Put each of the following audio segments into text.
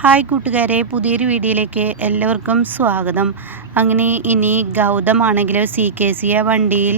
Hi കൂട്ടുകാരെ, പുതിയൊരു വീഡിയോയിലേക്ക് എല്ലാവർക്കും സ്വാഗതം. അങ്ങനെ ഇനി ഗൗതമാണെങ്കിൽ CKC വണ്ടിയിൽ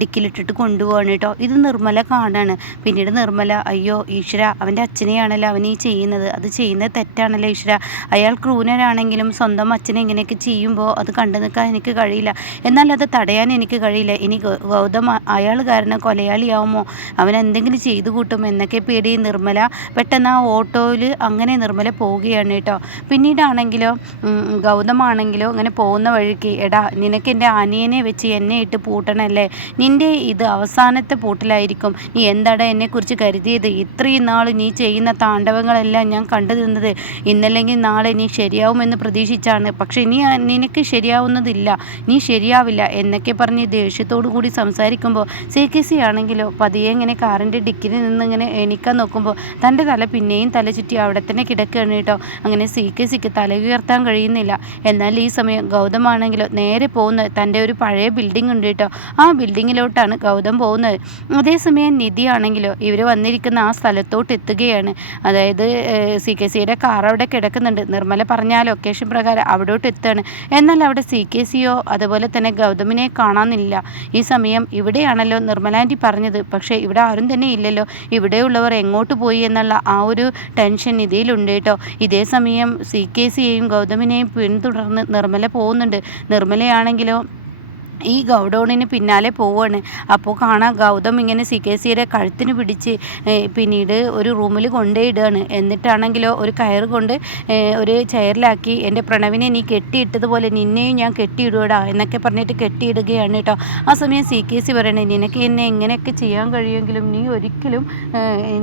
ഡിക്കിലിട്ടിട്ട് കൊണ്ടുപോവാണ് കേട്ടോ. ഇത് നിർമ്മല കാണാണ്. പിന്നീട് നിർമ്മല, അയ്യോ ഈശ്വര, അവൻ്റെ അച്ഛനെയാണല്ലോ അവൻ ഈ ചെയ്യുന്നത്, അത് ചെയ്യുന്നത് തെറ്റാണല്ലോ ഈശ്വര. അയാൾ ക്രൂരനാണെങ്കിലും സ്വന്തം അച്ഛനെ ഇങ്ങനെയൊക്കെ ചെയ്യുമ്പോൾ അത് കണ്ടു നിൽക്കാൻ എനിക്ക് കഴിയില്ല, എന്നാൽ അത് തടയാൻ എനിക്ക് കഴിയില്ല. ഇനി ഗൗതം അയാൾ കാരണം കൊലയാളിയാവുമോ, അവൻ എന്തെങ്കിലും ചെയ്തു കൂട്ടും എന്നൊക്കെ പേടി നിർമ്മല പെട്ടെന്ന് ആ ഓട്ടോയിൽ അങ്ങനെ നിർമ്മല പോവുകയാണ് കേട്ടോ. പിന്നീടാണെങ്കിലോ ഗൗതമാണെങ്കിലോ അങ്ങനെ പോകുന്ന വഴിക്ക്, എടാ നിനക്ക് എൻ്റെ അനിയനെ വെച്ച് എന്നെ ഇട്ട് പൂട്ടണല്ലേ, നിൻ്റെ ഇത് അവസാനത്തെ പൂട്ടലായിരിക്കും, നീ എന്താടാ എന്നെക്കുറിച്ച് കരുതിയത്? ഇത്രയും നാൾ നീ ചെയ്യുന്ന താണ്ഡവങ്ങളെല്ലാം ഞാൻ കണ്ടു നിന്നത്, ഇന്നല്ലെങ്കിൽ നാളെ നീ ശരിയാവുമെന്ന് പ്രതീക്ഷിച്ചാണ്. പക്ഷെ നിനക്ക് ശരിയാവുന്നതില്ല, നീ ശരിയാവില്ല എന്നൊക്കെ പറഞ്ഞ് ദേഷ്യത്തോടു കൂടി സംസാരിക്കുമ്പോൾ CKC ആണെങ്കിലോ പതിയെ ഇങ്ങനെ കാറിൻ്റെ ഡിക്കിൽ നിന്ന് ഇങ്ങനെ എണീക്കാൻ നോക്കുമ്പോൾ തൻ്റെ തല പിന്നെയും തല ചുറ്റി അവിടെ തന്നെ കിടക്കുകയാണ് കേട്ടോ. അങ്ങനെ CKCക്ക് തല ഉയർത്താൻ കഴിയുന്നില്ല. എന്നാൽ ഈ സമയം ഗൗതമാണെങ്കിലോ നേരെ പോകുന്നത് തൻ്റെ ഒരു പഴയ ബിൽഡിംഗ് ഉണ്ട് കേട്ടോ. ആ ബിൽഡിങ്ങിലോട്ടാണ് ഗൗതം പോകുന്നത്. അതേസമയം നിധി ആണെങ്കിലോ ഇവർ വന്നിരിക്കുന്ന ആ സ്ഥലത്തോട്ട് എത്തുകയാണ്. അതായത് CKCയുടെ കാർ അവിടെ കിടക്കുന്നുണ്ട്. നിർമ്മല പറഞ്ഞ ആ ലൊക്കേഷൻ പ്രകാരം അവിടോട്ട് എത്തുകയാണ്. എന്നാൽ അവിടെ CKCയോ അതുപോലെ തന്നെ ഗൗതമിനെ കാണാനില്ല. ഈ സമയം ഇവിടെയാണല്ലോ നിർമ്മലാൻറ്റി പറഞ്ഞത്, പക്ഷേ ഇവിടെ ആരും തന്നെ ഇല്ലല്ലോ, ഇവിടെയുള്ളവർ എങ്ങോട്ട് പോയി എന്നുള്ള ആ ഒരു ടെൻഷൻ നിധിയിലുണ്ട് കേട്ടോ. ഇതേ സമയം CKCയെയും ഗൗതമിനെയും പിന്തുടർന്ന് നിർമ്മല പോകുന്നുണ്ട്. നിർമ്മലയാണെങ്കിലോ ഈ ഗൗഡൗണിന് പിന്നാലെ പോവുകയാണ്. അപ്പോൾ കാണാം ഗൗതം ഇങ്ങനെ CKCയുടെ കഴുത്തിന് പിടിച്ച് പിന്നീട് ഒരു റൂമിൽ കൊണ്ടുപോയിടുകയാണ്. എന്നിട്ടാണെങ്കിലോ ഒരു കയറ് കൊണ്ട് ഒരു ചെയറിലാക്കി, എൻ്റെ പ്രണവിനെ നീ കെട്ടിയിട്ടതുപോലെ നിന്നെയും ഞാൻ കെട്ടിയിടുകടാ എന്നൊക്കെ പറഞ്ഞിട്ട് കെട്ടിയിടുകയാണ് കേട്ടോ. ആ സമയം CKC പറയണേ, നിനക്ക് എന്നെ എങ്ങനെയൊക്കെ ചെയ്യാൻ കഴിയുമെങ്കിലും നീ ഒരിക്കലും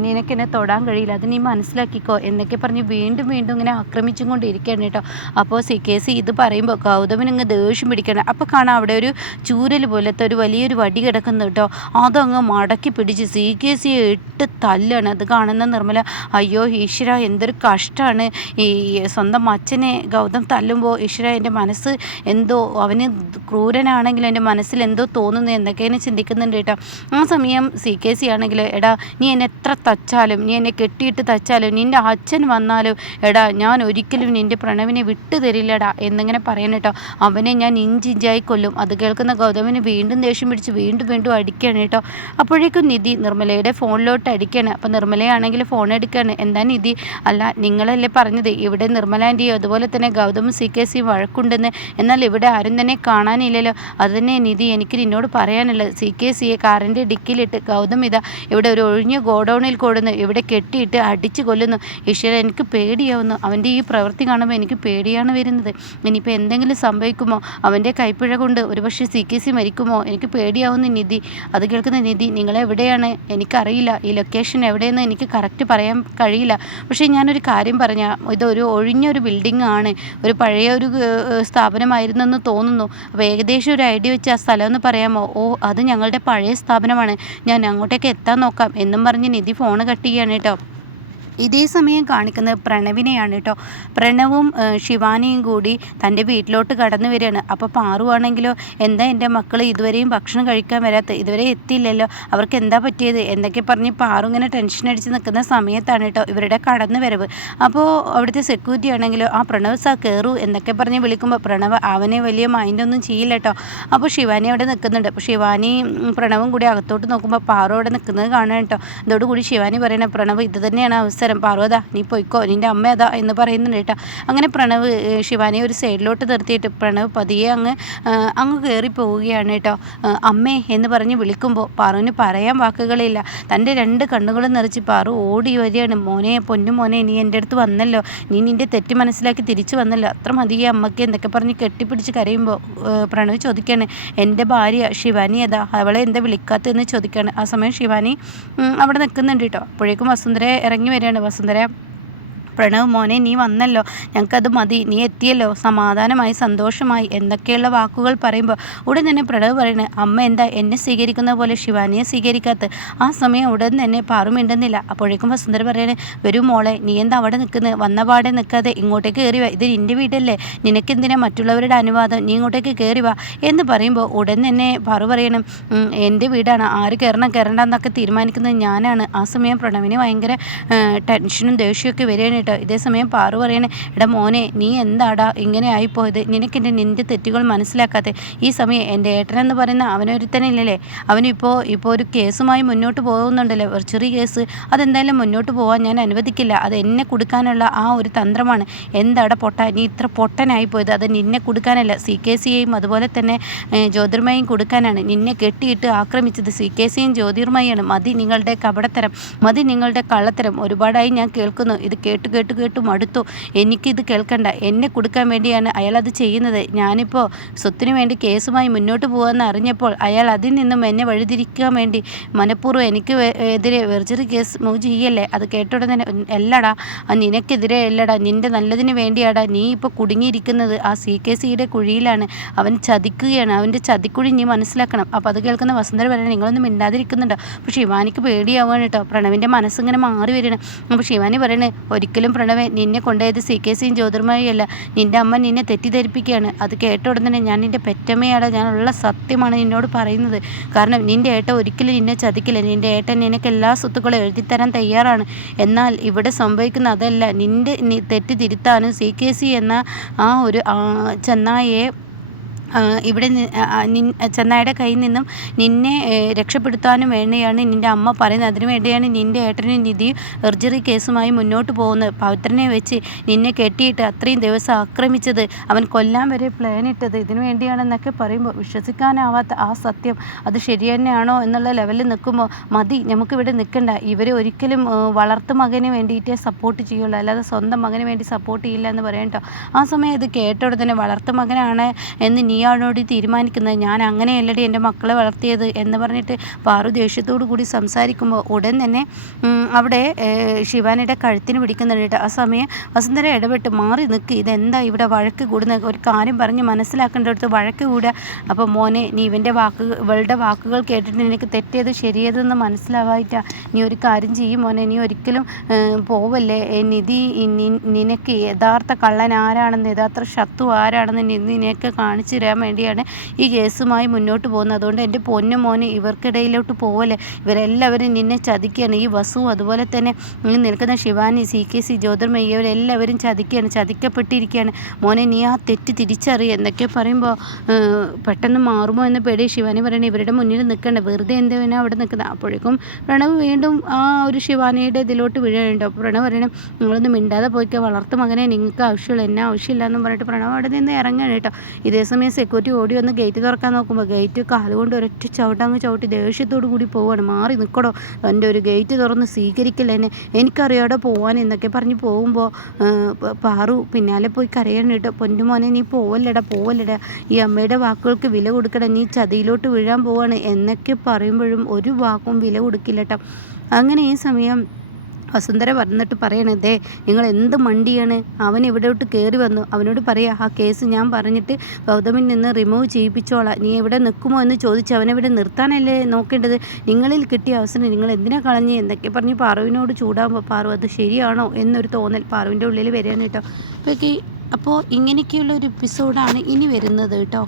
നിനക്കെന്നെ തൊടാൻ കഴിയില്ല, അത് നീ മനസ്സിലാക്കിക്കോ എന്നൊക്കെ പറഞ്ഞ് വീണ്ടും വീണ്ടും ഇങ്ങനെ ആക്രമിച്ചും കൊണ്ടിരിക്കുകയാണ് കേട്ടോ. അപ്പോൾ CKC ഇത് പറയുമ്പോൾ ഗൗതമിനങ്ങ് ദേഷ്യം പിടിക്കണം. അപ്പോൾ കാണാം അവിടെ ഒരു ചൂരൽ പോലത്തെ ഒരു വലിയൊരു വടി കിടക്കുന്നു കേട്ടോ. അതങ്ങ് മടക്കി പിടിച്ച് CKCയെ ഇട്ട് തല്ലാണ്. അത് കാണുന്ന നിർമ്മല, അയ്യോ ഈശ്വര എന്തൊരു കഷ്ടമാണ്, ഈ സ്വന്തം അച്ഛനെ ഗൗതം തല്ലുമ്പോൾ ഈശ്വര എൻ്റെ മനസ്സ് എന്തോ, അവന് ക്രൂരനാണെങ്കിലും എൻ്റെ മനസ്സിൽ എന്തോ തോന്നുന്നു എന്നൊക്കെയാണ് ചിന്തിക്കുന്നുണ്ട് കേട്ടോ. ആ സമയം CKC ആണെങ്കിൽ, എടാ നീ എന്നെ എത്ര തച്ചാലും, നീ എന്നെ കെട്ടിയിട്ട് തച്ചാലും, നിൻ്റെ അച്ഛൻ വന്നാലും എടാ ഞാൻ ഒരിക്കലും നിൻ്റെ പ്രണവിനെ വിട്ടു തരില്ലടാ എന്നിങ്ങനെ പറയണം കേട്ടോ. അവനെ ഞാൻ ഇഞ്ചിഞ്ചായി കൊല്ലും. അത് കേൾക്കുന്ന ഗൗതമിന് വീണ്ടും ദേഷ്യം പിടിച്ച് വീണ്ടും വീണ്ടും അടിക്കുകയാണ് കേട്ടോ. അപ്പോഴേക്കും നിധി നിർമ്മലയുടെ ഫോണിലോട്ട് അടിക്കുകയാണ്. അപ്പോൾ നിർമ്മലയാണെങ്കിൽ ഫോൺ എടുക്കുകയാണ്. എന്താ നിധി, അല്ല നിങ്ങളല്ലേ പറഞ്ഞത് ഇവിടെ നിർമ്മല ആൻറ്റിയോ അതുപോലെ തന്നെ ഗൗതമും CKCയും വഴക്കുണ്ടെന്ന്, എന്നാൽ ഇവിടെ ആരും തന്നെ കാണാനില്ലല്ലോ. അത് തന്നെ നിധി എനിക്ക് നിന്നോട് പറയാനുള്ളത്, CKCയെ കാറിൻ്റെ ഡിക്കിലിട്ട് ഗൗതം ഇതാ ഇവിടെ ഒരു ഒഴിഞ്ഞ ഗോഡൗണിൽ കൊടുന്ന് ഇവിടെ കെട്ടിയിട്ട് അടിച്ചു കൊല്ലുന്നു. ഈശ്വര എനിക്ക് പേടിയാവുന്നു, അവൻ്റെ ഈ പ്രവൃത്തി കാണുമ്പോൾ എനിക്ക് പേടിയാണ് വരുന്നത്. ഇനിയിപ്പോൾ എന്തെങ്കിലും സംഭവിക്കുമോ, അവൻ്റെ കൈപ്പിഴ കൊണ്ട് ഒരുപക്ഷെ CKC മരിക്കുമോ, എനിക്ക് പേടിയാവുന്ന നിധി. അത് കേൾക്കുന്ന നിധി, നിങ്ങളെവിടെയാണ് എനിക്കറിയില്ല, ഈ ലൊക്കേഷൻ എവിടെയെന്ന് എനിക്ക് കറക്റ്റ് പറയാൻ കഴിയില്ല, പക്ഷേ ഞാനൊരു കാര്യം പറഞ്ഞാൽ ഇതൊരു ഒഴിഞ്ഞൊരു ബിൽഡിംഗ് ആണ്, ഒരു പഴയ ഒരു സ്ഥാപനമായിരുന്നെന്ന് തോന്നുന്നു. അപ്പോൾ ഏകദേശം ഒരു ഐഡിയ വെച്ച് ആ സ്ഥലം ഒന്ന് പറയാമോ? ഓ അത് ഞങ്ങളുടെ പഴയ സ്ഥാപനമാണ്, ഞാൻ അങ്ങോട്ടേക്ക് എത്താൻ നോക്കാം എന്നും പറഞ്ഞ് നിധി ഫോണ് കട്ട് ചെയ്യുകയാണ് കേട്ടോ. ഇതേ സമയം കാണിക്കുന്നത് പ്രണവിനെയാണ് കേട്ടോ. പ്രണവും ശിവാനിയും കൂടി തൻ്റെ വീട്ടിലോട്ട് കടന്നു വരികയാണ്. അപ്പോൾ പാറുവാണെങ്കിലോ, എന്താ എൻ്റെ മക്കൾ ഇതുവരെയും ഭക്ഷണം കഴിക്കാൻ വരാത്ത, ഇതുവരെ എത്തിയില്ലല്ലോ, അവർക്ക് എന്താ പറ്റിയത് എന്നൊക്കെ പറഞ്ഞ് പാറു ഇങ്ങനെ ടെൻഷൻ അടിച്ച് നിൽക്കുന്ന സമയത്താണ് കേട്ടോ ഇവരുടെ കടന്നു വരവ്. അപ്പോൾ അവിടുത്തെ സെക്യൂരിറ്റി ആണെങ്കിലോ, ആ പ്രണവ് സാർ കയറൂ എന്നൊക്കെ പറഞ്ഞ് വിളിക്കുമ്പോൾ പ്രണവ് അവനെ വലിയ മൈൻഡൊന്നും ചെയ്യില്ല കേട്ടോ. അപ്പോൾ ശിവാനി അവിടെ നിൽക്കുന്നുണ്ട്. അപ്പോൾ ശിവാനി പ്രണവും കൂടി അകത്തോട്ട് നോക്കുമ്പോൾ പാറു അവിടെ നിൽക്കുന്നത് കാണാൻ കേട്ടോ. അതോടുകൂടി ശിവാനി പറയണ, പ്രണവ് ഇത് തന്നെയാണ് അവസരം, പാർവത നീ പോയിക്കോ, നിൻ്റെ അമ്മ അതാ എന്ന് പറയുന്നുണ്ട് കേട്ടോ. അങ്ങനെ പ്രണവ് ശിവാനിയെ ഒരു സൈഡിലോട്ട് നിർത്തിയിട്ട് പ്രണവ് പതിയെ അങ്ങ് കയറി പോവുകയാണ് കേട്ടോ. അമ്മേ എന്ന് പറഞ്ഞ് വിളിക്കുമ്പോൾ പാറുവിന് പറയാൻ വാക്കുകളില്ല. തൻ്റെ രണ്ട് കണ്ണുകളും നിറച്ച് പാറു ഓടി വരികയാണ്. മോനെ, പൊന്നു മോനെ, നീ എൻ്റെ അടുത്ത് വന്നല്ലോ, നീ നിൻ്റെ തെറ്റ് മനസ്സിലാക്കി തിരിച്ചു വന്നല്ലോ, അത്ര മതിയെ അമ്മയ്ക്ക് എന്നൊക്കെ പറഞ്ഞ് കെട്ടിപ്പിടിച്ച് കരയുമ്പോൾ പ്രണവ് ചോദിക്കുകയാണ്, എൻ്റെ ഭാര്യ ശിവാനി അതാ, അവളെ എന്താ വിളിക്കാത്തതെന്ന് ചോദിക്കുകയാണ്. ആ സമയം ശിവാനി അവിടെ നിൽക്കുന്നുണ്ട് കേട്ടോ. അപ്പോഴേക്കും വസുന്ധര ഇറങ്ങി വരികയാണ്. വസുന്ധര, പ്രണവ് മോനെ നീ വന്നല്ലോ, ഞങ്ങൾക്കത് മതി, നീ എത്തിയല്ലോ, സമാധാനമായി സന്തോഷമായി എന്തൊക്കെയുള്ള വാക്കുകൾ പറയുമ്പോൾ ഉടൻ തന്നെ പ്രണവ് പറയണേ, അമ്മ എന്താ എന്നെ സ്വീകരിക്കുന്ന പോലെ ശിവാനിയെ സ്വീകരിക്കാത്ത? ആ സമയം ഉടൻ തന്നെ പാറു മിണ്ടുന്നില്ല. അപ്പോഴേക്കും വസുന്ധര പറയണേ, വരൂ മോളെ, നീ എന്താ അവിടെ നിൽക്കുന്നത്, വന്ന പാടെ നിൽക്കാതെ ഇങ്ങോട്ടേക്ക് കയറി വാ, ഇത് നിൻ്റെ വീടല്ലേ, നിനക്കെന്തിനാ മറ്റുള്ളവരുടെ അനുവാദം, നീ ഇങ്ങോട്ടേക്ക് കയറി വാ എന്ന് പറയുമ്പോൾ ഉടൻ തന്നെ പാറു പറയണം, എൻ്റെ വീടാണ്, ആര് കയറണം കയറണ്ട എന്നൊക്കെ തീരുമാനിക്കുന്നത് ഞാനാണ്. ആ സമയം പ്രണവിന് ഭയങ്കര ടെൻഷനും ദേഷ്യമൊക്കെ വരികയാണ് കേട്ടോ. ഇതേ സമയം പാറു പറയണേ, എടാ മോനെ നീ എന്താടാ ഇങ്ങനെ ആയിപ്പോയത്, നിന്റെ തെറ്റുകൾ മനസ്സിലാക്കാതെ. ഈ സമയം എൻ്റെ ഏട്ടനെന്ന് പറയുന്ന അവനൊരുത്തനില്ലല്ലേ, അവനിപ്പോൾ ഒരു കേസുമായി മുന്നോട്ട് പോകുന്നുണ്ടല്ലോ, ഒരു ചെറിയ കേസ്. അതെന്തായാലും മുന്നോട്ട് പോകാൻ ഞാൻ അനുവദിക്കില്ല. അത് എന്നെ കൊടുക്കാനുള്ള ആ ഒരു തന്ത്രമാണ്. എന്താടാ നീ ഇത്ര പൊട്ടനായിപ്പോയത്, അത് നിന്നെ കൊടുക്കാനല്ല, CKCയെയും അതുപോലെ തന്നെ ജ്യോതിർമയും കൊടുക്കാനാണ്. നിന്നെ കെട്ടിയിട്ട് ആക്രമിച്ചത് CKCയും ജ്യോതിർമയാണ്. മതി നിങ്ങളുടെ കപടത്തരം, മതി നിങ്ങളുടെ കള്ളത്തരം. ഒരുപാടായി ഞാൻ കേൾക്കുന്നു. ഇത് കേട്ട് മടുത്തു. എനിക്കിത് കേൾക്കണ്ട. എന്നെ കൊടുക്കാൻ വേണ്ടിയാണ് അയാൾ അത് ചെയ്യുന്നത്. ഞാനിപ്പോൾ സ്വത്തിന് വേണ്ടി കേസുമായി മുന്നോട്ട് പോകാമെന്ന് അറിഞ്ഞപ്പോൾ അയാൾ അതിൽ നിന്നും എന്നെ വഴിതിരിക്കാൻ വേണ്ടി മനഃപൂർവ്വം എനിക്ക് എതിരെ വെർജറി കേസ് മൂവ് ചെയ്യല്ലേ. അത് കേട്ടോടെ തന്നെ, അല്ലടാ നിനക്കെതിരെ അല്ലടാ, നിൻ്റെ നല്ലതിന് വേണ്ടിയാടാ നീ ഇപ്പോൾ കുടുങ്ങിയിരിക്കുന്നത്. ആ CKCയുടെ കുഴിയിലാണ്. അവൻ ചതിക്കുകയാണ്. അവൻ്റെ ചതിക്കുഴി നീ മനസ്സിലാക്കണം. അപ്പോൾ അത് കേൾക്കുന്ന വസുന്ധര പറയണം, നിങ്ങളൊന്നും മിണ്ടാതിരിക്കുന്നുണ്ടോ. അപ്പോൾ ശിവാനിക്ക് പേടിയാവുകയാണ് കേട്ടോ. പ്രണവിൻ്റെ മനസ്സിങ്ങനെ മാറി വരണം. അപ്പോൾ ശിവാനി പറയണേ, ഒരിക്കലും പ്രണവേ നിന്നെ കൊണ്ടുപോയത് CKCയും ജ്യോതിർമയല്ല, നിൻ്റെ അമ്മ നിന്നെ തെറ്റിദ്ധരിപ്പിക്കുകയാണ്. അത് കേട്ട ഉടൻ തന്നെ, ഞാൻ നിൻ്റെ പെറ്റമ്മയാണ്, ഞാനുള്ള സത്യമാണ് നിന്നോട് പറയുന്നത്. കാരണം നിൻ്റെ ഏട്ടൻ ഒരിക്കലും നിന്നെ ചതിക്കില്ല. നിൻ്റെ ഏട്ടൻ നിനക്ക് എല്ലാ സ്വത്തുക്കളും എഴുതിത്തരാൻ തയ്യാറാണ്. എന്നാൽ ഇവിടെ സംഭവിക്കുന്ന അതല്ല. നിൻ്റെ തെറ്റ് തിരുത്താനും CKC എന്ന ആ ഒരു ചെന്നായെ ഇവിടെ ചെന്നായുടെ കയ്യിൽ നിന്നും നിന്നെ രക്ഷപ്പെടുത്താനും വേണ്ടിയാണ് നിൻ്റെ അമ്മ പറയുന്നത്. അതിനു വേണ്ടിയാണ് നിൻ്റെ ഏട്ടനും നിധിയും വെർജറി കേസുമായി മുന്നോട്ട് പോകുന്നത്. പവിത്രനെ വെച്ച് നിന്നെ കെട്ടിയിട്ട് അത്രയും ദിവസം ആക്രമിച്ചത്, അവൻ കൊല്ലാൻ വരെ പ്ലാൻ ഇട്ടത് ഇതിനു വേണ്ടിയാണെന്നൊക്കെ പറയുമ്പോൾ വിശ്വസിക്കാനാവാത്ത ആ സത്യം അത് ശരി തന്നെയാണോ എന്നുള്ള ലെവലിൽ നിൽക്കുമ്പോൾ, മതി നമുക്കിവിടെ നിൽക്കണ്ട. ഇവർ ഒരിക്കലും വളർത്തു മകന് വേണ്ടിയിട്ടേ സപ്പോർട്ട് ചെയ്യുള്ളൂ, അല്ലാതെ സ്വന്തം മകന് വേണ്ടി സപ്പോർട്ട് ചെയ്യില്ല എന്ന് പറയട്ടോ. ആ സമയം ഇത് കേട്ടോടെ തന്നെ, വളർത്തു മകനാണ് എന്ന് നീയാണോട് തീരുമാനിക്കുന്നത്, ഞാൻ അങ്ങനെയല്ലടി എൻ്റെ മക്കളെ വളർത്തിയത് എന്ന് പറഞ്ഞിട്ട് പാറു ദേഷ്യത്തോടു കൂടി സംസാരിക്കുമ്പോൾ ഉടൻ തന്നെ അവിടെ ശിവാനിയുടെ കഴുത്തിന് പിടിക്കുന്നുണ്ട്. ആ സമയം വസുന്ധര ഇടപെട്ട്, മാറി നിൽക്ക്, ഇതെന്താ ഇവിടെ വഴക്ക് കൂടുന്നത്, ഒരു കാര്യം പറഞ്ഞ് മനസ്സിലാക്കേണ്ടടുത്ത് വഴക്ക് കൂടുക. അപ്പോൾ മോനെ നീ ഇവളുടെ വാക്കുകൾ കേട്ടിട്ട് നിനക്ക് തെറ്റിയത് ശരിയതെന്ന് മനസ്സിലാവായിട്ടാ. നീ ഒരു കാര്യം ചെയ്യും മോനെ, നീ ഒരിക്കലും പോവല്ലേ. നിധി നിനക്ക് യഥാർത്ഥ കള്ളൻ ആരാണെന്ന്, യഥാർത്ഥ ശത്രു ആരാണെന്ന് നിനക്ക് കാണിച്ചു തരാൻ വേണ്ടിയാണ് ഈ കേസുമായി മുന്നോട്ട് പോകുന്നത്. അതുകൊണ്ട് എൻ്റെ പൊന്നു മോനെ ഇവർക്കിടയിലോട്ട് പോവല്ലേ, ഇവരെല്ലാവരും നിന്നെ ചതിക്കുകയാണ്. ഈ വസു അതുപോലെ തന്നെ നിൽക്കുന്ന ശിവാനി, CKC, ജ്യോതിർമയി, ഇവരെല്ലാവരും ചതിക്കപ്പെട്ടിരിക്കുകയാണ്. മോനെ നീ ആ തെറ്റ് തിരിച്ചറിയുക എന്നൊക്കെ പറയുമ്പോൾ പെട്ടെന്ന് മാറുമോ എന്ന പേടി ശിവാനി പറയണേ, ഇവരുടെ മുന്നിൽ നിൽക്കണ്ട, വെറുതെ എന്തിനാ അവിടെ നിൽക്കുന്നത്. അപ്പോഴേക്കും പ്രണവ് വീണ്ടും ആ ഒരു ശിവാനിയുടെ ഇതിലോട്ട് വീഴുന്നുണ്ടോ. പ്രണവ് പറയണം, നിങ്ങളൊന്നും മിണ്ടാതെ പോയിക്കോ, വളർത്തു മകനെ നിങ്ങൾക്ക് ആവശ്യമുള്ളൂ, എന്നെ ആവശ്യമില്ല എന്നും പറഞ്ഞിട്ട് പ്രണവ് അവിടെ നിന്ന് ഇറങ്ങണം കേട്ടോ. ഇതേ സമയം സെക്യൂരിറ്റി ഓടി വന്ന് ഗേറ്റ് തുറക്കാൻ നോക്കുമ്പോൾ ഗേറ്റ് കാലുകൊണ്ട് ഒരൊറ്റ ചവിട്ടി ദേഷ്യത്തോടു കൂടി പോവാണ്. മാറി നിൽക്കടോ, എൻ്റെ ഒരു ഗേറ്റ് തുറന്ന് സ്വീകരിക്കില്ല എന്നെ, എനിക്കറിയാടെ പോവാൻ എന്നൊക്കെ പറഞ്ഞ് പോകുമ്പോൾ പാറു പിന്നാലെ പോയി കരയണം കേട്ടോ. പൊന്നുമോനെ നീ പോവല്ലടാ, ഈ അമ്മയുടെ വാക്കുകൾക്ക് വില കൊടുക്കട, നീ ചതിയിലോട്ട് വീഴാൻ പോവാണ് എന്നൊക്കെ പറയുമ്പോഴും ഒരു വാക്കും വില കൊടുക്കില്ല കേട്ടോ. അങ്ങനെ ഈ സമയം വസുന്ധര വന്നിട്ട് പറയണതേ, നിങ്ങൾ എന്ത് മണ്ടിയാണ്, അവൻ ഇവിടോട്ട് കയറി വന്നു, അവനോട് പറയാ ആ കേസ് ഞാൻ പറഞ്ഞിട്ട് ഗൗതമിൽ നിന്ന് റിമൂവ് ചെയ്യിപ്പിച്ചോളാം, നീ എവിടെ നിൽക്കുമോ എന്ന് ചോദിച്ച് അവനെവിടെ നിർത്താനല്ലേ നോക്കേണ്ടത്, നിങ്ങളിൽ കിട്ടിയ അവസരം നിങ്ങൾ എന്തിനാ കളഞ്ഞ് എന്നൊക്കെ പറഞ്ഞ് പാറുവിനോട് ചൂടാകുമ്പോൾ പാറു അത് ശരിയാണോ എന്നൊരു തോന്നൽ പാറുവിൻ്റെ ഉള്ളിൽ വരികയാണ് കേട്ടോ. അപ്പോൾ ഇങ്ങനെയൊക്കെയുള്ള ഒരു എപ്പിസോഡാണ് ഇനി വരുന്നത് കേട്ടോ.